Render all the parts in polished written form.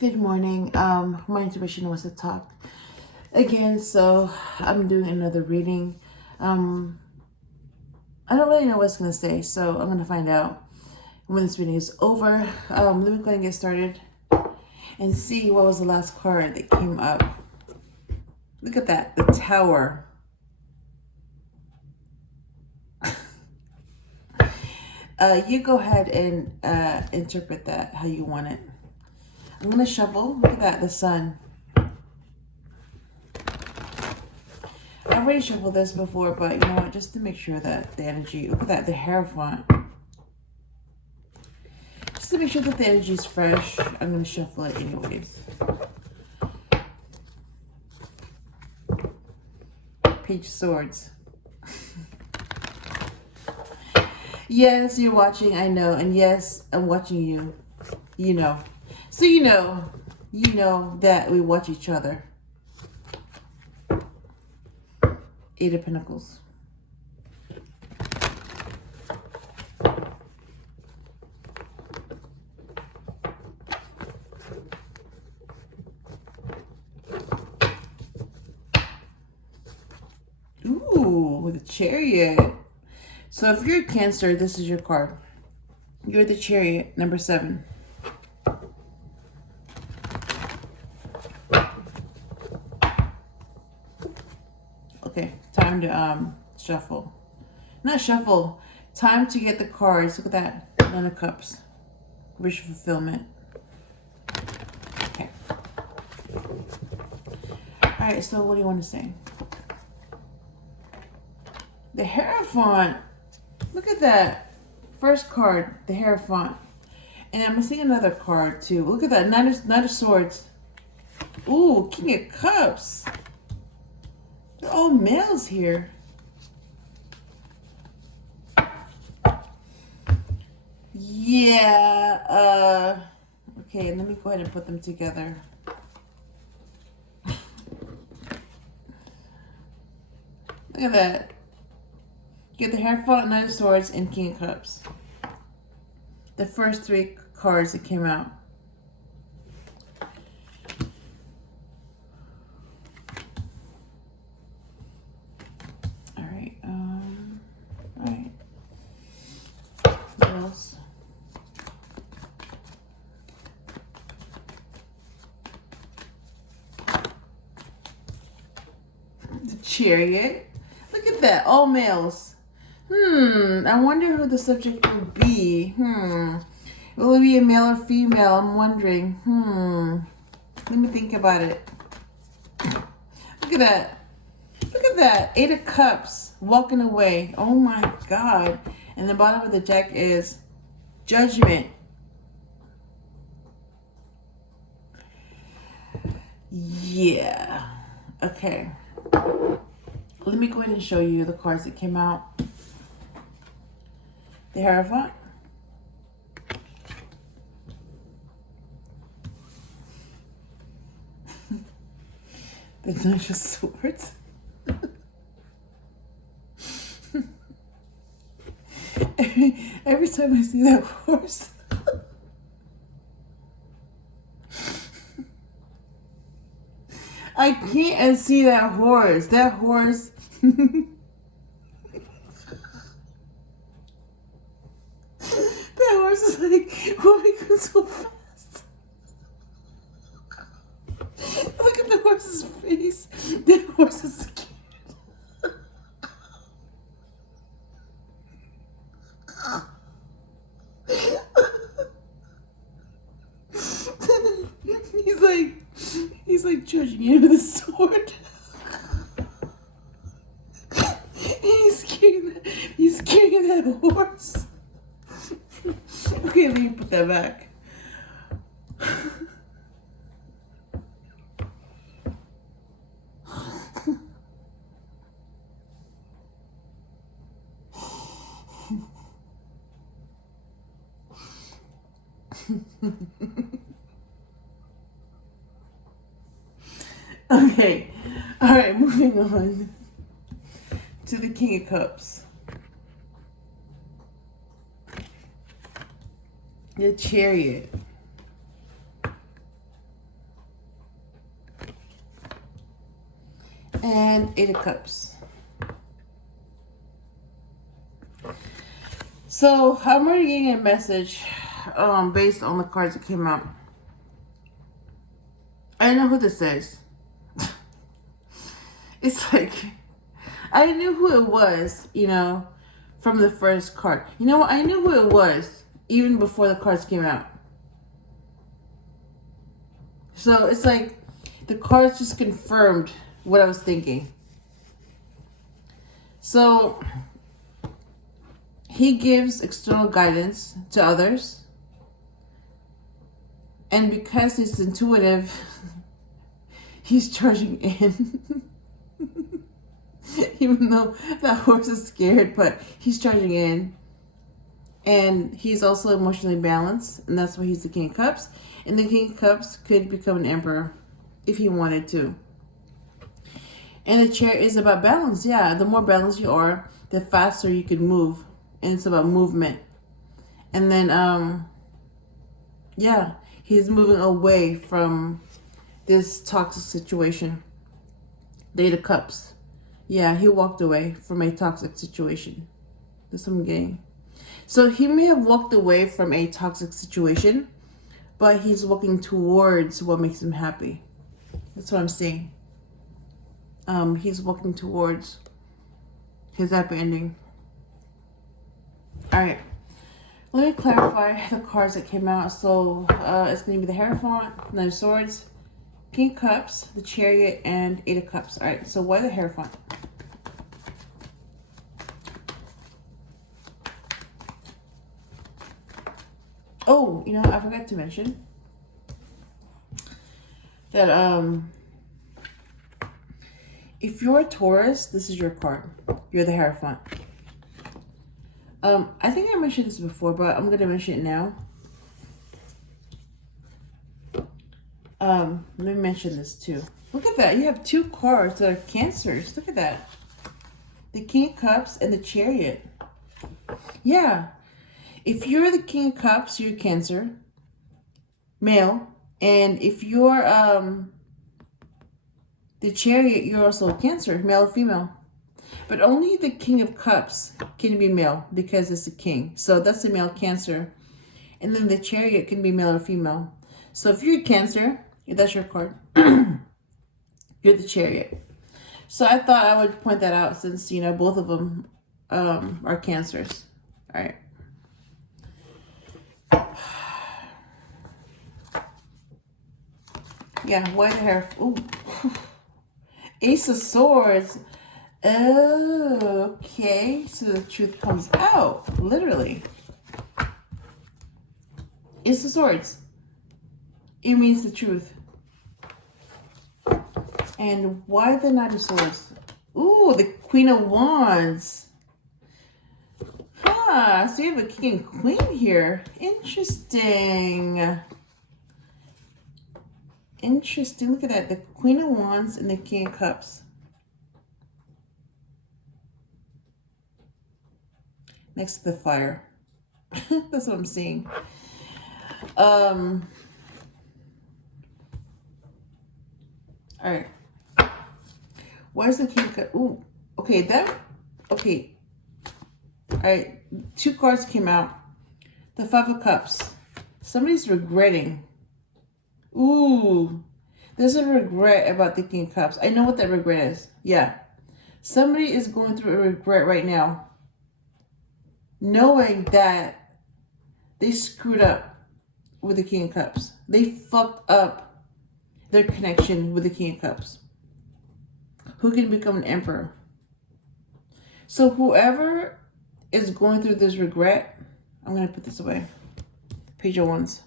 Good morning. My intuition was to talk again, so I'm doing another reading. I don't really know what it's gonna say, so I'm gonna find out when this reading is over. Let me go ahead and get started and see what was the last card that came up. Look at that, the Tower. You go ahead and interpret that how you want it. I'm gonna shuffle. Look at that, the Sun. I've already shuffled this before, but you know what? Just to make sure that the energy, look at that, the Hierophant. Just to make sure that the energy is fresh, I'm gonna shuffle it anyways. Page of Swords. Yes, you're watching, I know. And yes, I'm watching you. You know. So you know that we watch each other. Eight of Pentacles. Ooh, with a Chariot. So if you're a Cancer, this is your card. You're the Chariot, number 7. Okay, time to shuffle. Not shuffle. Time to get the cards. Look at that. Nine of Cups. Wish fulfillment. Okay. Alright, so what do you want to say? The Hierophant. Look at that. First card, the Hierophant. And I'm missing another card too. Look at that. Knight of Swords. Ooh, King of Cups. They're all males here. Yeah. Okay, let me go ahead and put them together. Look at that. You get the Hierophant, Knight of Swords, and King of Cups. The first 3 cards that came out. Alright, alright. What else? The Chariot. Look at that, all males. I wonder who the subject will be. Will it be a male or female? I'm wondering. Let me think about it. Look at that. Look at that. 8 of Cups. Walking away. Oh my God. And the bottom of the deck is Judgment. Yeah. Okay. Let me go ahead and show you the cards that came out. The Hierophant. The Knight of Swords. Every time I see that horse. I can't unsee that horse. That horse. That horse is like, why are we going so fast? Look at the horse's face. That horse is scared. He's like judging you with a sword. He's scaring that horse. Okay, let me put that back. Okay, all right, moving on to the King of Cups. The Chariot. and Eight of Cups. So I'm already getting a message based on the cards that came out. I know who this is. It's like, I knew who it was, you know, from the first card. You know what? I knew who it was even before the cards came out. So it's like the cards just confirmed what I was thinking. So he gives external guidance to others. And because he's intuitive, he's charging in. Even though that horse is scared, but he's charging in. And he's also emotionally balanced, and that's why he's the King of Cups. And the King of Cups could become an emperor if he wanted to. And the Chariot is about balance. Yeah, the more balanced you are, the faster you can move. And it's about movement. And then, yeah, he's moving away from this toxic situation. The Eight of Cups. Yeah, he walked away from a toxic situation. That's what I'm getting. So he may have walked away from a toxic situation, but he's walking towards what makes him happy. That's what I'm saying. He's walking towards his happy ending. All right. Let me clarify the cards that came out. So it's going to be the Hierophant, Nine of Swords, King of Cups, the Chariot, and Eight of Cups. All right. So why the Hierophant? Oh, you know, I forgot to mention that if you're a Taurus, this is your card. You're the Hierophant. I think I mentioned this before, but I'm gonna mention it now. Let me mention this too. Look at that. You have two cards that are Cancers. Look at that. The King of Cups and the Chariot. Yeah. If you're the King of Cups, you're Cancer, male. And if you're the Chariot, you're also a Cancer, male or female. But only the King of Cups can be male because it's a king. So that's a male Cancer. And then the Chariot can be male or female. So if you're a Cancer, that's your card. You're the Chariot. So I thought I would point that out since, you know, both of them are Cancers. All right. Yeah, white hair. Ooh. Ace of Swords. Oh, okay. So the truth comes out, literally. Ace of Swords. It means the truth. And why the Knight of Swords? Ooh, the Queen of Wands. Huh, so you have a king and queen here. Interesting. Interesting. Look at that. The Queen of Wands and the King of Cups. Next to the fire. That's what I'm seeing. All right. Where's the King of Cups? Ooh. Okay, okay. All right. Two cards came out. The Five of Cups. Somebody's regretting. Ooh, there's a regret about the King of Cups. I know what that regret is. Yeah. Somebody is going through a regret right now, knowing that they screwed up with the King of Cups. They fucked up their connection with the King of Cups. Who can become an emperor? So whoever is going through this regret, I'm going to put this away. Page of Wands.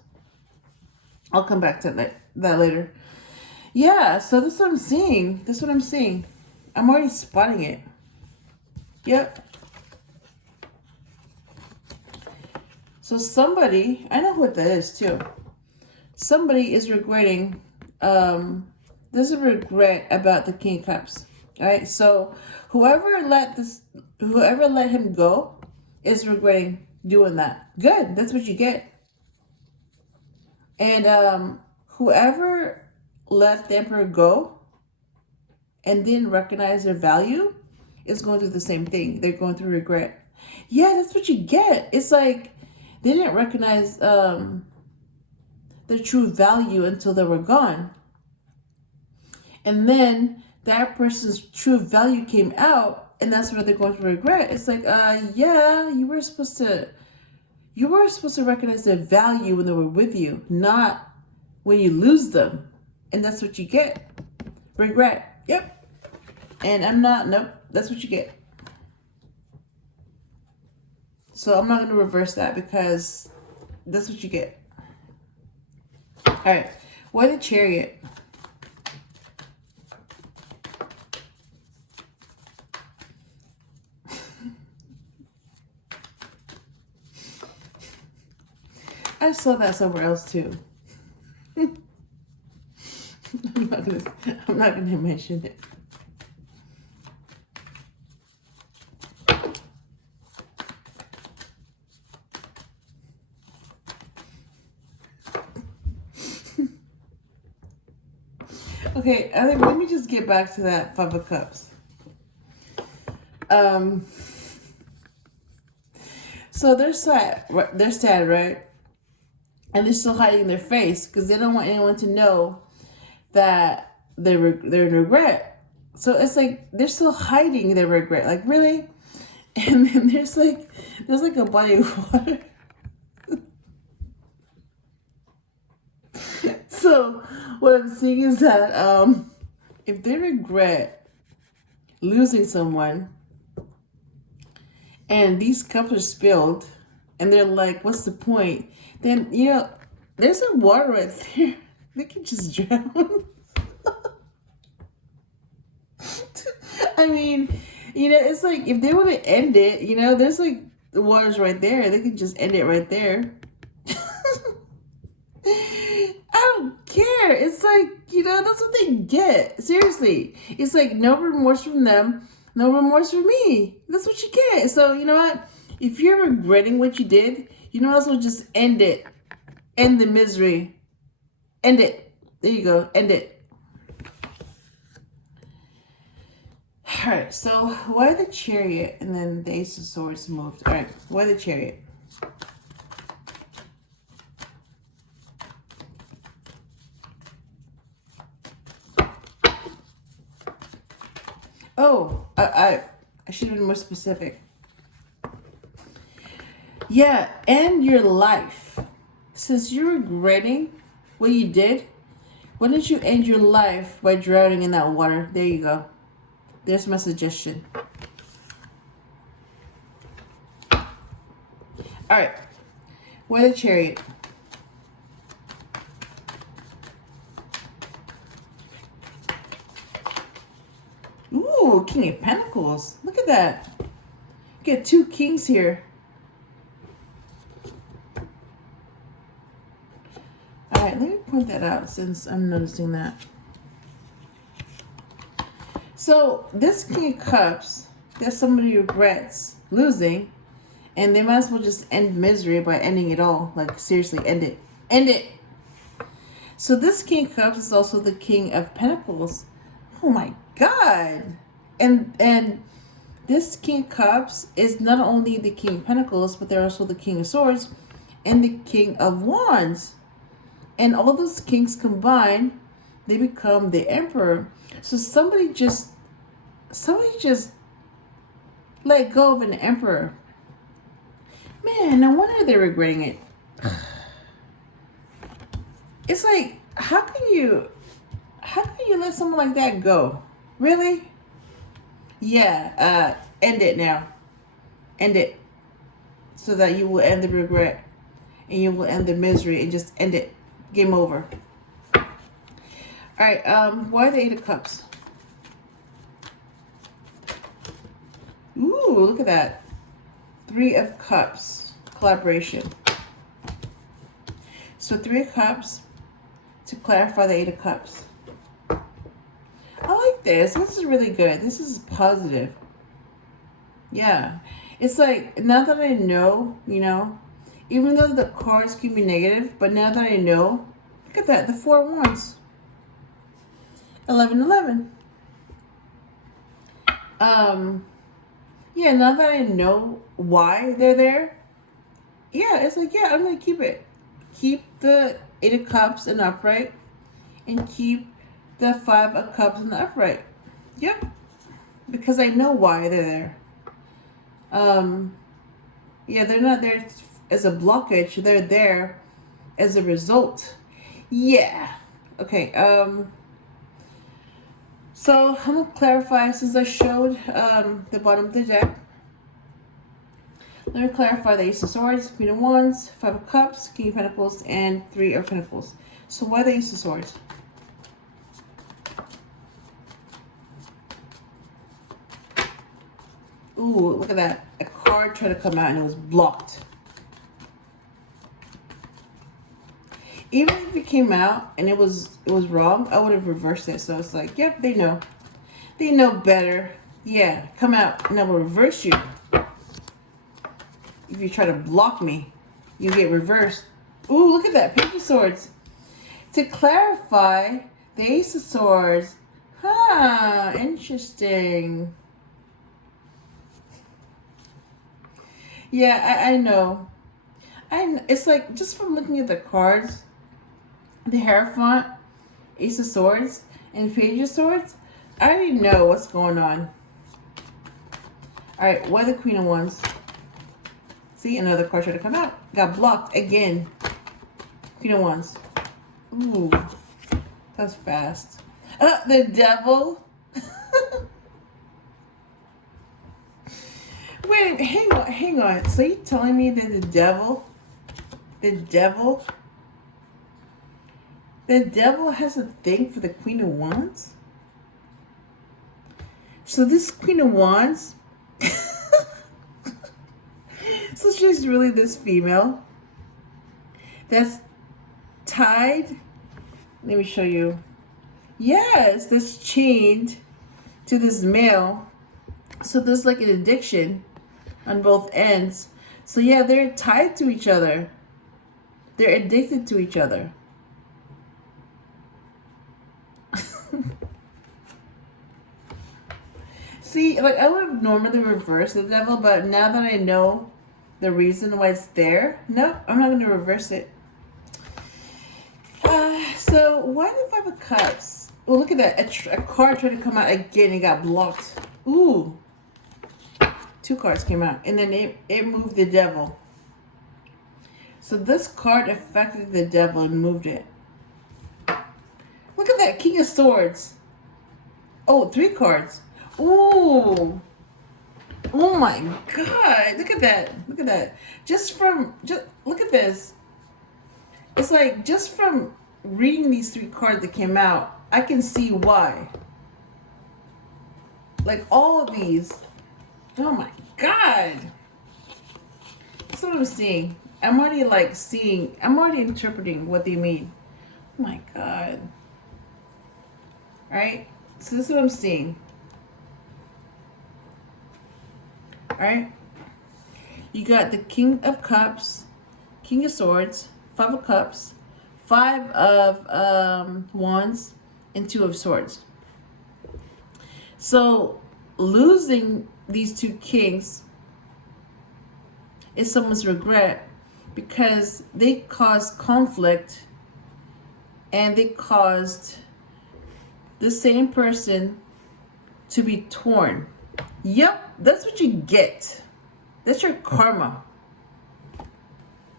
I'll come back to that later. Yeah, so this is what I'm seeing. This is what I'm seeing. I'm already spotting it. Yep. So somebody, I know what that is too. Somebody is regretting, there's a regret about the King of Cups. All right, so whoever let him go is regretting doing that. Good, that's what you get. And whoever let the Emperor go and didn't recognize their value is going through the same thing. They're going through regret. Yeah, that's what you get. It's like they didn't recognize their true value until they were gone. And then that person's true value came out, and that's where they're going through regret. It's like, yeah, you were supposed to recognize their value when they were with you, not when you lose them. And that's what you get. Regret. Yep. And nope, that's what you get. So I'm not going to reverse that because that's what you get. All right. Why the Chariot? I saw that somewhere else too. I'm not gonna mention it. Okay, I think let me just get back to that Five of Cups. So they're sad. They're sad, right? And they're still hiding their face because they don't want anyone to know that they're in regret. So it's like they're still hiding their regret. Like, really? And then there's like a body of water. So what I'm seeing is that if they regret losing someone and these cups are spilled and they're like, what's the point? Then, there's some water right there. They can just drown. I mean, it's like if they want to end it, there's like the water's right there. They can just end it right there. I don't care. It's like, that's what they get. Seriously. It's like no remorse from them, no remorse for me. That's what you get. So, you know what? If you're regretting what you did, also just end it. End the misery. End it. There you go. End it. All right. So why the Chariot? And then the Ace of Swords moved. All right. Why the Chariot? Oh, I should have been more specific. Yeah, end your life. Since you're regretting what you did, why don't you end your life by drowning in that water? There you go. There's my suggestion. All right. Why the Chariot? Ooh, King of Pentacles. Look at that. You get two kings here. All right, let me point that out since I'm noticing that. So this King of Cups, there's somebody who regrets losing, and they might as well just end misery by ending it all. Like, seriously, end it. End it. So this King of Cups is also the King of Pentacles. Oh my God. And this King of Cups is not only the King of Pentacles, but they're also the King of Swords and the King of Wands. And all those kings combined, they become the Emperor. So somebody just let go of an Emperor. Man, no wonder they're regretting it. It's like, how can you let someone like that go? Really? Yeah, end it now. End it. So that you will end the regret. And you will end the misery and just end it. Game over. All right, why the Eight of Cups? Ooh, look at that. Three of Cups. Collaboration. So 3 of Cups to clarify the 8 of Cups. I like this. This is really good. This is positive. Yeah. It's like, now that I know, even though the cards can be negative, but now that I know, look at that, the 4 of Wands. 11, 11. Yeah, now that I know why they're there, yeah, it's like, yeah, I'm gonna keep it. Keep the Eight of Cups in the upright, and keep the Five of Cups in the upright. Yep, because I know why they're there. Yeah, they're not there as a blockage. They're there as a result. Yeah. Okay. So I'm gonna clarify since I showed the bottom of the deck. Let me clarify the Ace of Swords, Queen of Wands, Five of Cups, King of Pentacles, and Three of Pentacles. So why the Ace of Swords? Ooh, look at that. A card tried to come out and it was blocked. Even if it came out and it was wrong, I would have reversed it. So it's like, yep, they know. They know better. Yeah, come out and I will reverse you. If you try to block me, you get reversed. Ooh, look at that. Page of Swords. To clarify, the Ace of Swords. Huh, interesting. Yeah, I know. It's like, just from looking at the cards, the Hierophant, Ace of Swords, and Page of Swords, I already know what's going on. Alright, why the Queen of Wands? See, another card tried to come out. Got blocked again. Queen of Wands. Ooh, that's fast. The Devil. Wait, hang on. So you telling me that the devil has a thing for the Queen of Wands? So this Queen of Wands, so she's really this female that's tied. Let me show you. Yes, that's chained to this male. So there's like an addiction on both ends. So yeah, they're tied to each other. They're addicted to each other. See, like I would have normally reversed the devil, but now that I know the reason why it's there, no, I'm not going to reverse it. So why the Five of Cups? Well, look at that. A card tried to come out again and got blocked. Ooh. Two cards came out, and then it moved the devil. So this card affected the devil and moved it. Look at that, King of Swords. Oh, three cards. Ooh. Oh my God. Look at that. Look at that. Just look at this. It's like just from reading these three cards that came out, I can see why. Like all of these. Oh my God. That's what I'm seeing. I'm already interpreting what they mean. Oh my God. Alright? So this is what I'm seeing. Alright? You got the King of Cups, King of Swords, Five of Cups, Five of Wands, and Two of Swords. So losing these two kings is someone's regret because they caused conflict and they caused the same person to be torn. Yep, that's what you get. That's your karma.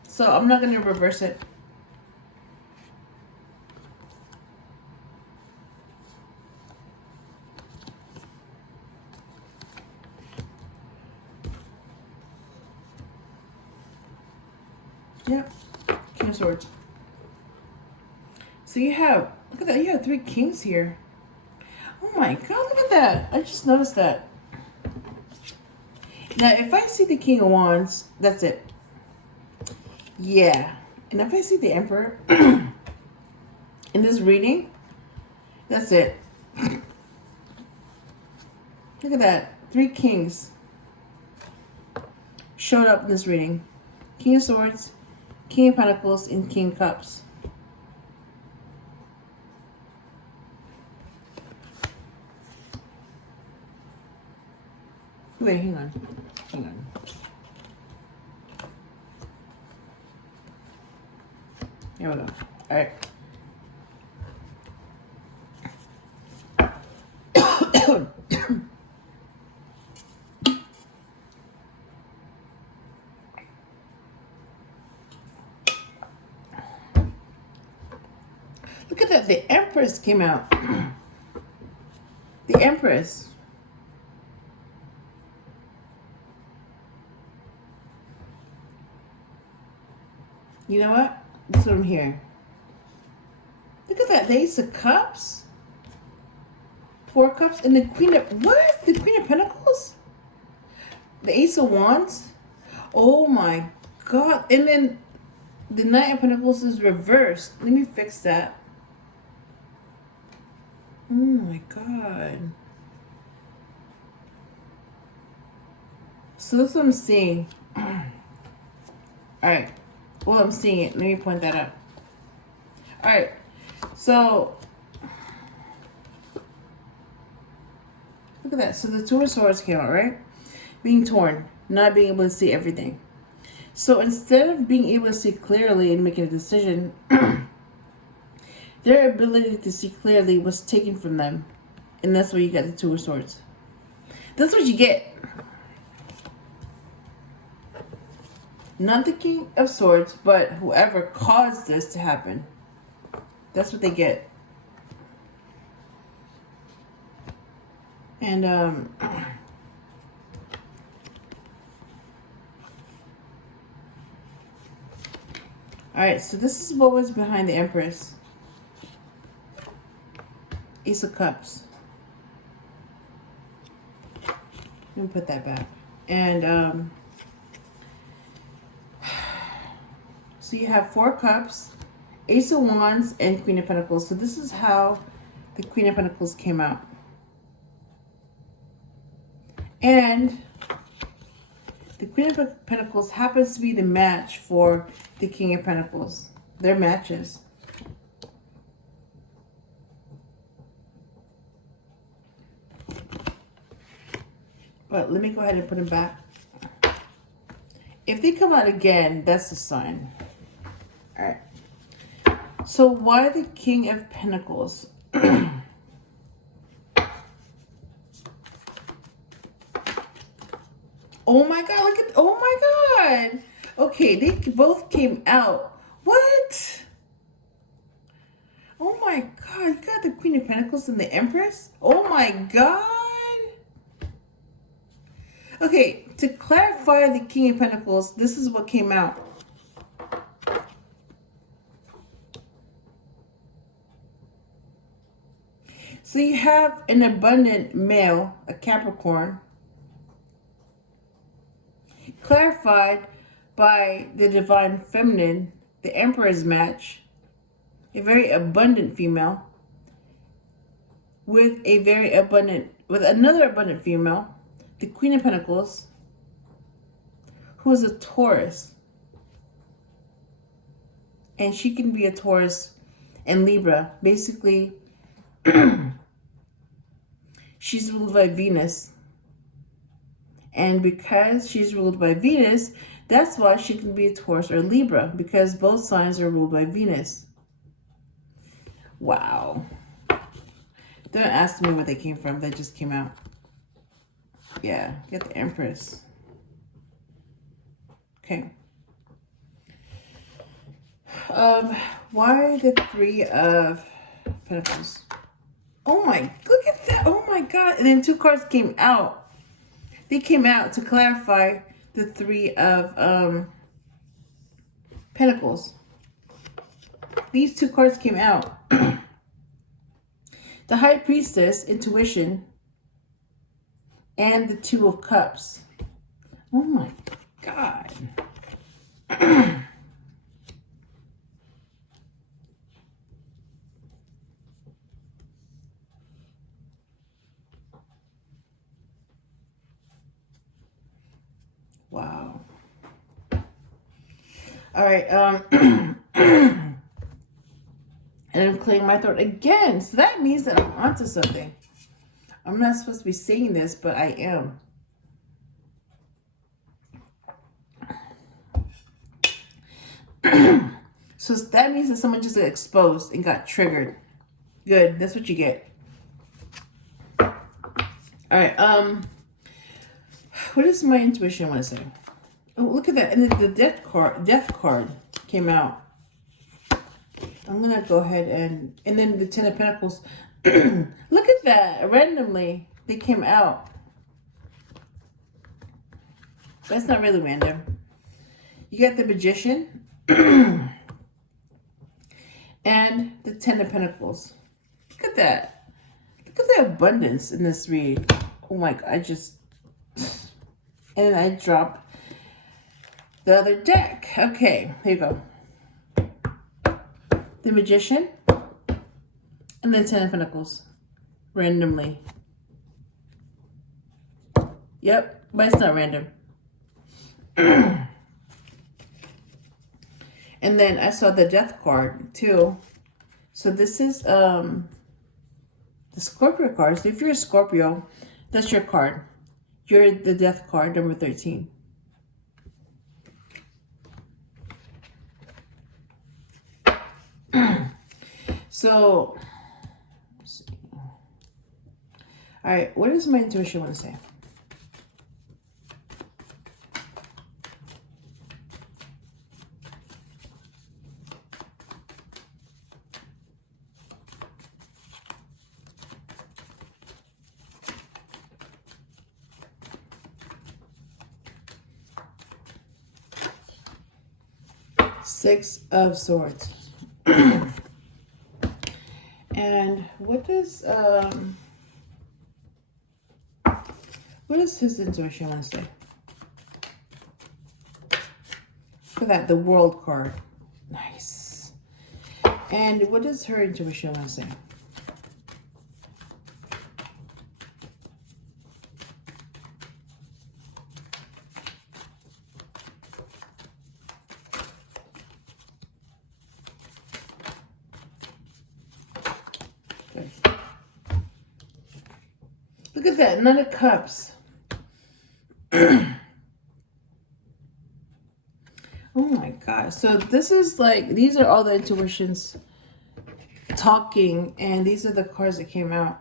So I'm not going to reverse it. Yep, King of Swords. So you have, look at that, you have three kings here. Oh my God, look at that. I just noticed that. Now, if I see the King of Wands, that's it. Yeah. And if I see the Emperor in this reading, that's it. Look at that. Three kings showed up in this reading. King of Swords, King of Pentacles, and King of Cups. Wait, hang on. Hang on. Here we go. All right. Look at that. The Empress came out. The Empress. You know what? That's what I'm hearing. Look at that. The Ace of Cups. 4 Cups. And the Queen of... What? The Queen of Pentacles? The Ace of Wands? Oh my God. And then the Knight of Pentacles is reversed. Let me fix that. Oh my God. So that's what I'm seeing. Alright. Well, I'm seeing it. Let me point that out. Alright. So, look at that. So the Two of Swords came out, right? Being torn. Not being able to see everything. So instead of being able to see clearly and making a decision, their ability to see clearly was taken from them. And that's where you got the Two of Swords. That's what you get. Not the King of Swords, but whoever caused this to happen. That's what they get. And, alright, so this is what was behind the Empress. Ace of Cups. Let me put that back. And, so you have 4 Cups, Ace of Wands, and Queen of Pentacles. So this is how the Queen of Pentacles came out. And the Queen of Pentacles happens to be the match for the King of Pentacles. They're matches. But let me go ahead and put them back. If they come out again, that's a sign. All right. So why the King of Pentacles? Oh my God, look at, oh my God. Okay, they both came out. What? Oh my God, you got the Queen of Pentacles and the Empress? Oh my God. Okay, to clarify the King of Pentacles, this is what came out. So you have an abundant male, a Capricorn, clarified by the divine feminine, the Emperor's match, a very abundant female, with another abundant female, the Queen of Pentacles, who is a Taurus. And she can be a Taurus and Libra. Basically, she's ruled by Venus. And because she's ruled by Venus, that's why she can be a Taurus or Libra, because both signs are ruled by Venus. Wow. Don't ask me where they came from. They just came out. Yeah, get the Empress. Okay. Why the Three of Pentacles? Oh my, look at that. Oh my God. And then 2 cards came out. They came out to clarify the Three of Pentacles. These 2 cards came out. The High Priestess, Intuition, and the Two of Cups. Oh my God. Wow. All right. And I'm clearing my throat again. So that means that I'm onto something. I'm not supposed to be saying this, but I am. So that means that someone just got exposed and got triggered. Good. That's what you get. All right. What does my intuition want to say? Oh, look at that. And then the death card came out. I'm going to go ahead and then the Ten of Pentacles. Look at that. Randomly, they came out. That's not really random. You got the Magician and the Ten of Pentacles. Look at that. Look at the abundance in this read. Oh my God, and I dropped the other deck. Okay, here you go. The Magician and the Ten of Pentacles. Randomly. Yep, but it's not random. And then I saw the Death card too. So this is the Scorpio card. So if you're a Scorpio, that's your card. You're the Death card, number 13. So, let's see. All right, what does my intuition want to say? Six of Swords. And what does his intuition want to say? For that, the World card. Nice. And what does her intuition want to say? Look at that, Nine of Cups. Oh my God. So this is like, these are all the intuitions talking, and these are the cards that came out.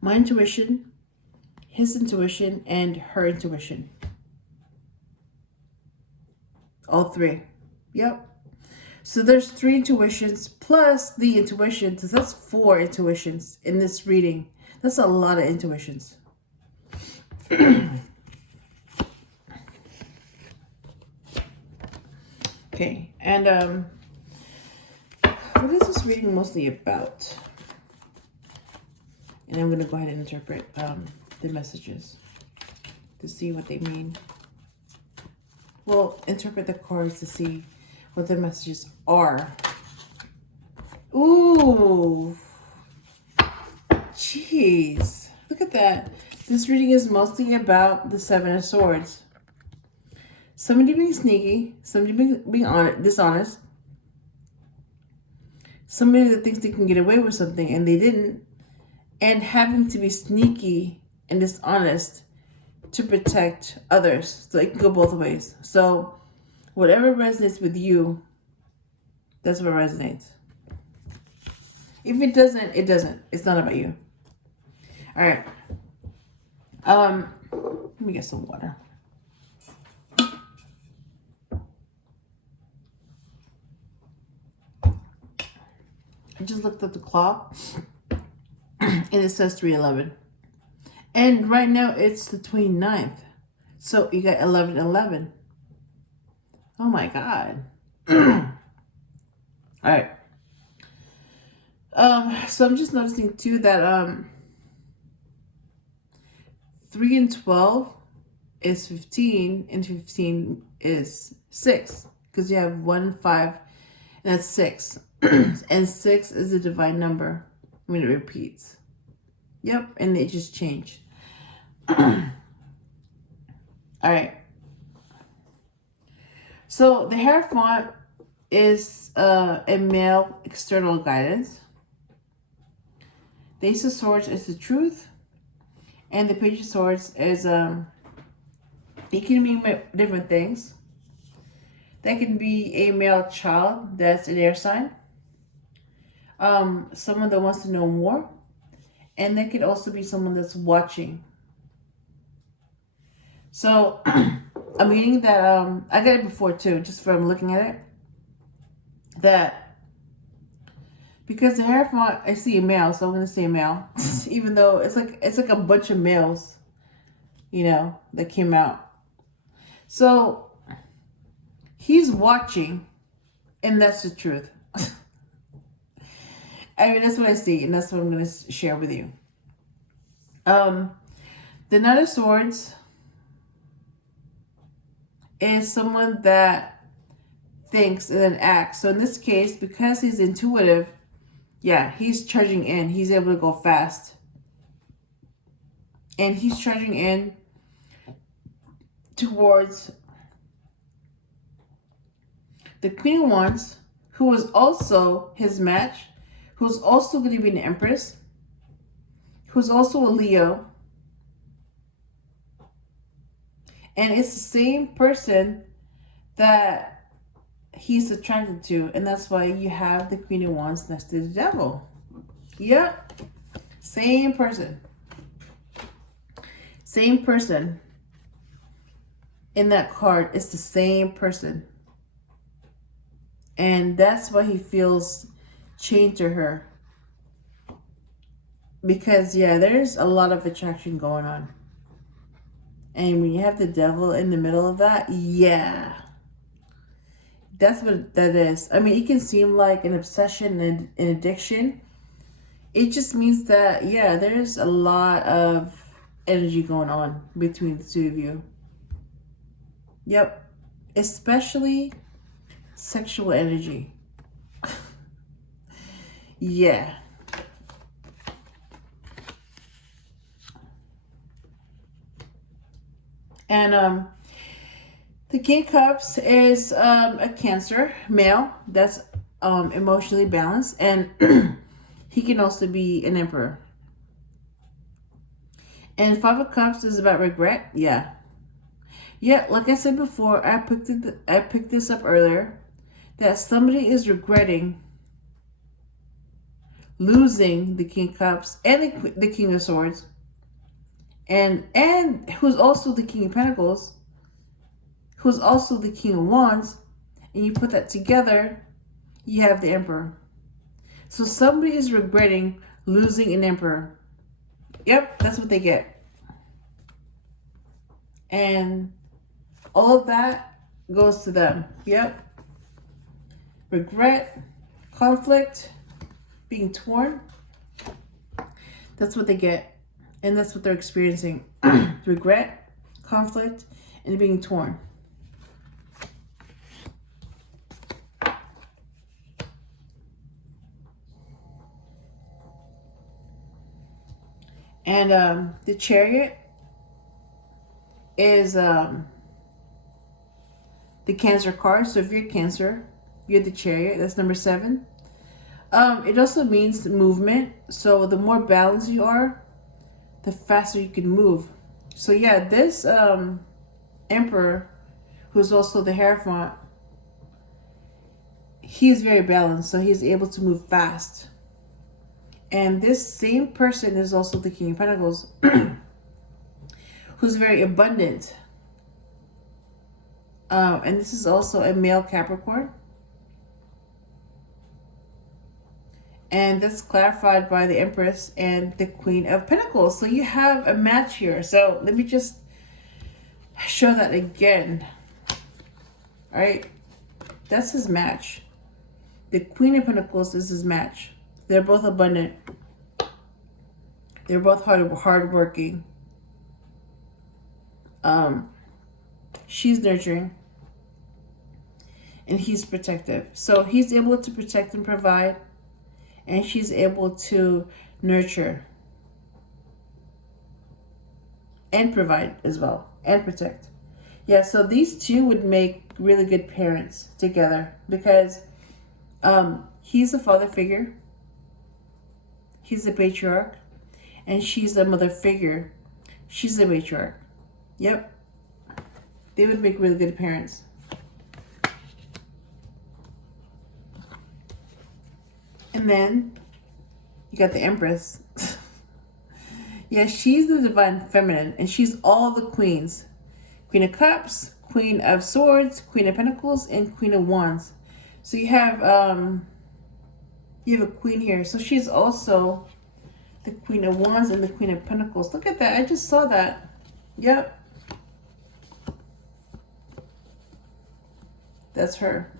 My intuition, his intuition, and her intuition. All three. Yep. So there's 3 intuitions plus the intuition. So that's 4 intuitions in this reading. That's a lot of intuitions. Okay. And what is this reading mostly about? And I'm going to go ahead and interpret the messages to see what they mean. Well, interpret the cards to see what the messages are. Ooh. Jeez. Look at that. This reading is mostly about the Seven of Swords. Somebody being sneaky. Somebody being dishonest. Somebody that thinks they can get away with something and they didn't. And having to be sneaky and dishonest to protect others. So it can go both ways. So whatever resonates with you, that's what resonates. If it doesn't, it doesn't. It's not about you. All right. Let me get some water. I just looked at the clock and it says 3:11. And right now it's the 29th. So you got 11:11. Oh my God. All right. So I'm just noticing too that 3 and 12 is 15 and 15 is 6. Because you have 1, 5, and that's 6. And 6 is a divine number when it repeats. Yep, and it just changed. All right. So the Hierophant is a male external guidance. The Ace of Swords is the truth. And the Page of Swords is, it can mean different things. That can be a male child that's an air sign. Someone that wants to know more. And that could also be someone that's watching. So, I'm reading that, I got it before too, just from looking at it. That, because the Hierophant, I see a male, so I'm going to say male. Even though it's like a bunch of males, you know, that came out. So, he's watching, and that's the truth. I mean, that's what I see, and that's what I'm going to share with you. The Knight of Swords is someone that thinks and then acts. So in this case, because he's intuitive, yeah, he's charging in. He's able to go fast. And he's charging in towards the Queen of Wands, who is also his match, who's also going to be an Empress, who's also a Leo. And it's the same person that he's attracted to. And that's why you have the Queen of Wands next to the Devil. Yep. Same person. Same person. In that card, it's the same person. And that's why he feels chained to her. Because, yeah, there's a lot of attraction going on. And when you have the Devil in the middle of that, yeah. That's what that is. I mean, it can seem like an obsession and an addiction. It just means that, yeah, there's a lot of energy going on between the two of you. Yep. Especially sexual energy. Yeah. And the King of Cups is a Cancer male that's emotionally balanced, and he can also be an Emperor. And Five of Cups is about regret. Yeah. Yeah, like I said before, I picked this up earlier, that somebody is regretting losing the King of Cups and the King of Swords, and who's also the King of Pentacles, who's also the King of Wands, and you put that together, you have the Emperor. So somebody is regretting losing an Emperor. Yep, that's what they get. And all of that goes to them. Yep. Regret, conflict, being torn. That's what they get. And that's what they're experiencing. Regret, conflict, and being torn. And the Chariot is the Cancer card. So if you're Cancer, you're the Chariot. That's number 7. It also means movement. So the more balanced you are, the faster you can move. So yeah, this Emperor, who's also the Hierophant, he's very balanced. So he's able to move fast. And this same person is also the King of Pentacles, who's very abundant. And this is also a male Capricorn. And that's clarified by the Empress and the Queen of Pentacles. So you have a match here. So let me just show that again. All right. That's his match. The Queen of Pentacles is his match. They're both abundant. They're both hardworking. She's nurturing. And he's protective. So he's able to protect and provide. And she's able to nurture. And provide as well. And protect. Yeah, so these two would make really good parents together. Because he's a father figure. He's a patriarch. And she's a mother figure. She's a matriarch. Yep. They would make really good parents. And then you got the Empress. Yeah, she's the divine feminine, and she's all the queens. Queen of Cups, Queen of Swords, Queen of Pentacles, and Queen of Wands. So you have a queen here. So she's also the Queen of Wands and the Queen of Pentacles. Look at that. I just saw that. Yep. That's her.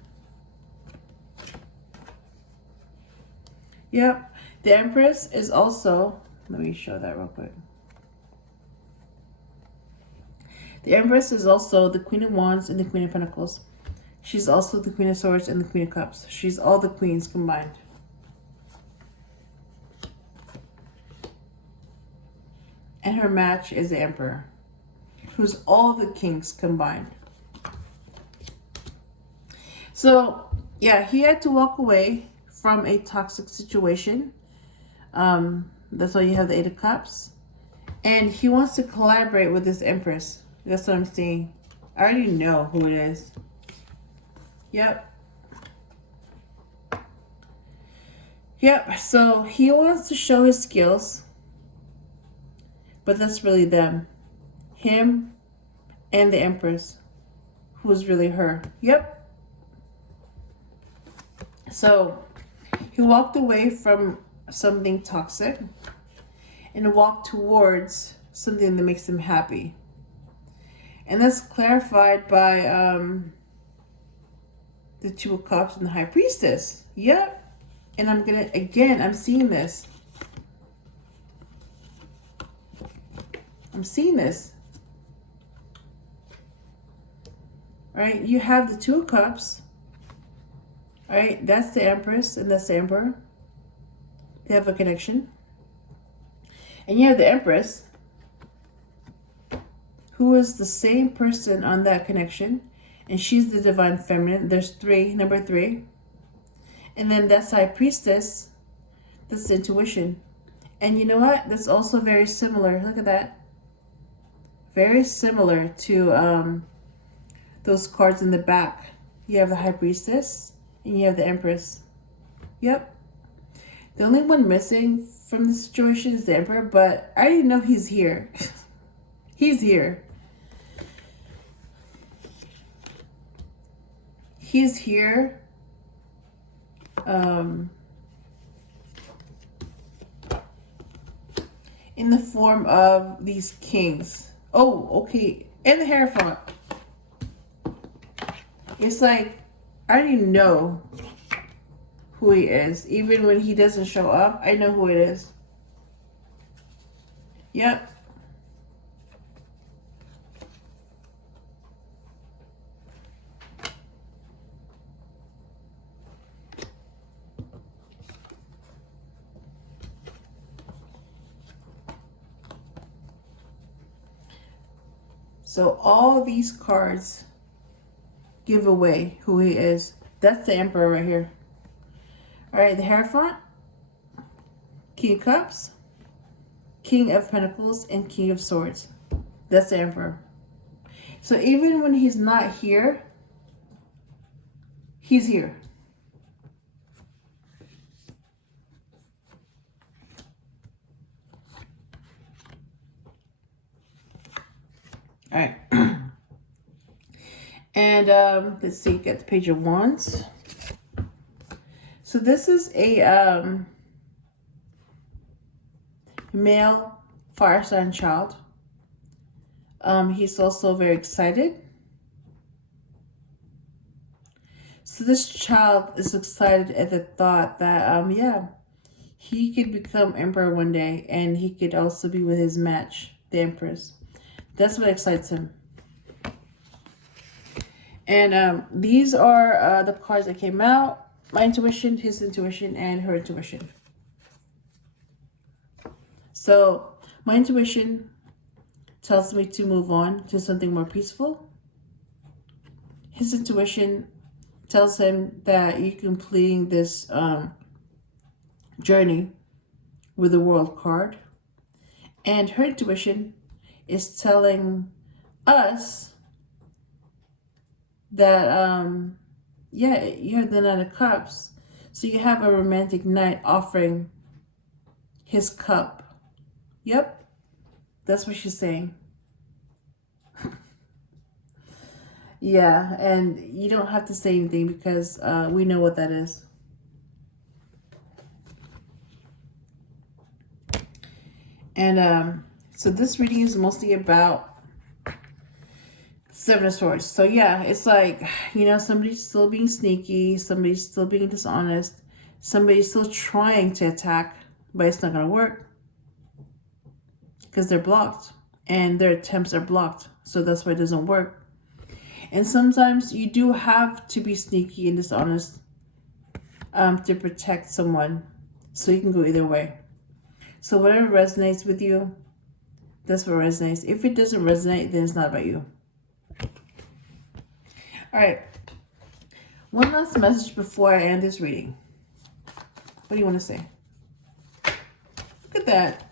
Yep. The Empress is also, let me show that real quick. The Empress is also the Queen of Wands and the Queen of Pentacles. She's also the Queen of Swords and the Queen of Cups. She's all the queens combined. And her match is the Emperor, who's all the kings combined. So, yeah, he had to walk away from a toxic situation. That's why you have the Eight of Cups. And he wants to collaborate with this Empress. That's what I'm seeing. I already know who it is. Yep. Yep, so he wants to show his skills. But that's really them. Him and the Empress. Who's really her. Yep. So, he walked away from something toxic and walked towards something that makes him happy. And that's clarified by the Two of Cups and the High Priestess. Yep. And I'm seeing this. I'm seeing this. Right? You have the Two of Cups. Right? That's the Empress and that's the Emperor. They have a connection. And you have the Empress, who is the same person on that connection. And she's the divine feminine. There's three, number 3. And then that's High Priestess. That's the intuition. And you know what? That's also very similar. Look at that. Very similar to those cards in the back. You have the High Priestess and you have the Empress. Yep. The only one missing from the situation is the Emperor, but I didn't know he's here. He's here. He's here. In the form of these kings. Oh, okay. And the Hierophant. It's like, I already know who he is. Even when he doesn't show up, I know who it is. Yep. So all these cards give away who he is. That's the Emperor right here. All right, the Hierophant, King of Cups, King of Pentacles, and King of Swords. That's the Emperor. So even when he's not here, he's here. All right. And let's see, get the Page of Wands. So this is a male fire sign child. He's also very excited. So this child is excited at the thought that, yeah, he could become emperor one day, and he could also be with his match, the Empress. That's what excites him. And these are the cards that came out. My intuition, his intuition, and her intuition. So my intuition tells me to move on to something more peaceful. His intuition tells him that you're completing this journey with the World card. And her intuition is telling us that, yeah, you have the Knight of Cups. So you have a romantic knight offering his cup. Yep, that's what she's saying. Yeah, and you don't have to say anything because we know what that is. And so this reading is mostly about Seven of Swords. So yeah, it's like, you know, somebody's still being sneaky, somebody's still being dishonest, somebody's still trying to attack, but it's not going to work because they're blocked and their attempts are blocked. So that's why it doesn't work. And sometimes you do have to be sneaky and dishonest to protect someone. So you can go either way. So whatever resonates with you, that's what resonates. If it doesn't resonate, then it's not about you. All right. One last message before I end this reading. What do you want to say? Look at that.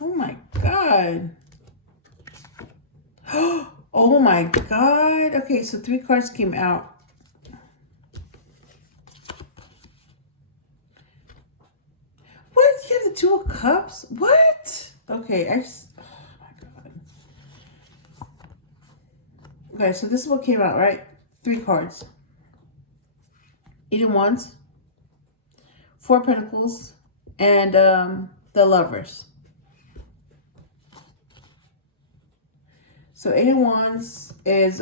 Oh my God. Oh my God. Okay, so 3 cards came out. What? You have the 2 of Cups? What? Okay, oh my God. Okay, so this is what came out, right? 3 cards. 8 of Wands, 4 of Pentacles, and the Lovers. So 8 of Wands is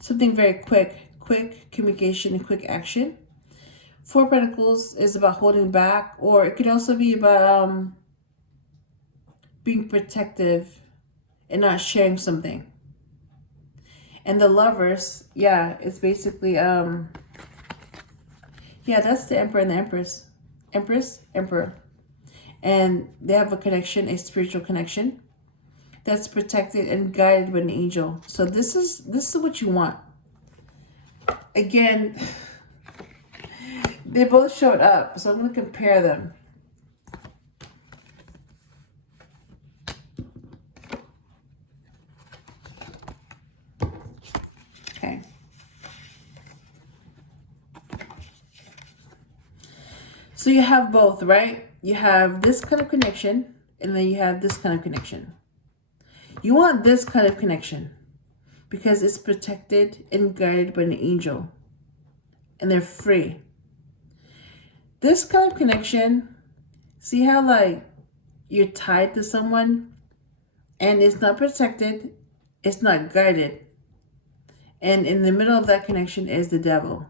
something very quick communication and quick action. 4 of Pentacles is about holding back, or it could also be about being protective and not sharing something. And the Lovers, yeah, it's basically yeah, that's the Emperor and the Empress. Empress, Emperor. And they have a connection, a spiritual connection that's protected and guided by an angel. So this is what you want. Again, they both showed up, so I'm going to compare them. Okay. So you have both, right? You have this kind of connection, and then you have this kind of connection. You want this kind of connection because it's protected and guided by an angel, and they're free. This kind of connection, see how like you're tied to someone and it's not protected, it's not guided, and in the middle of that connection is the devil.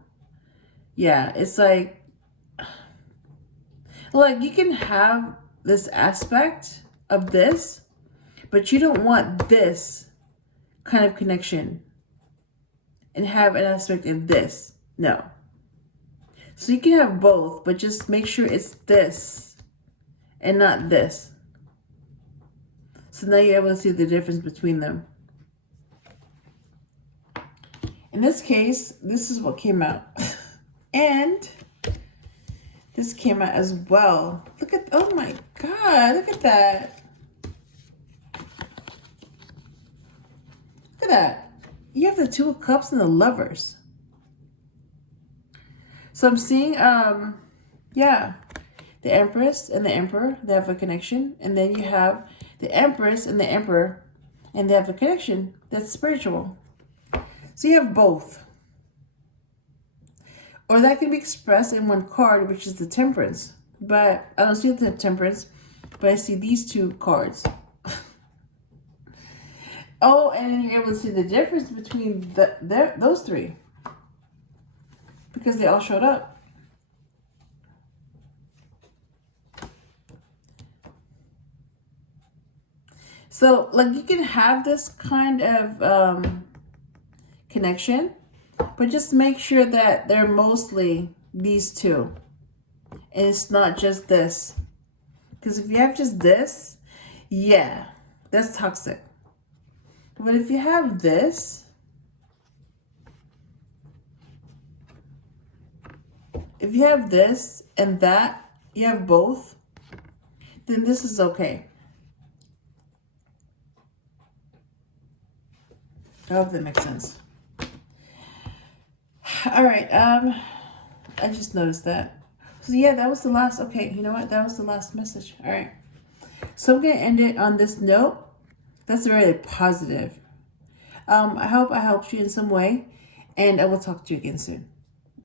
Yeah, it's like you can have this aspect of this, but you don't want this kind of connection and have an aspect of this. No. So you can have both, but just make sure it's this and not this. So now you're able to see the difference between them. In this case, this is what came out. And this came out as well. Look at, oh my God, look at that. Look at that. You have the 2 of Cups and the Lovers. So I'm seeing, yeah, the Empress and the Emperor, they have a connection. And then you have the Empress and the Emperor, and they have a connection that's spiritual. So you have both. Or that can be expressed in one card, which is the Temperance. But I don't see the Temperance, but I see these 2 cards. Oh, and then you're able to see the difference between those 3. Because they all showed up. So, like, you can have this kind of connection, but just make sure that they're mostly these 2. And it's not just this. Because if you have just this, yeah, that's toxic. But if you have this, if you have this and that, you have both, then this is okay. I hope that makes sense. All right. I just noticed that. So yeah, that was the last. Okay, you know what? That was the last message. All right. So I'm gonna end it on this note. That's really positive. I hope I helped you in some way, and I will talk to you again soon.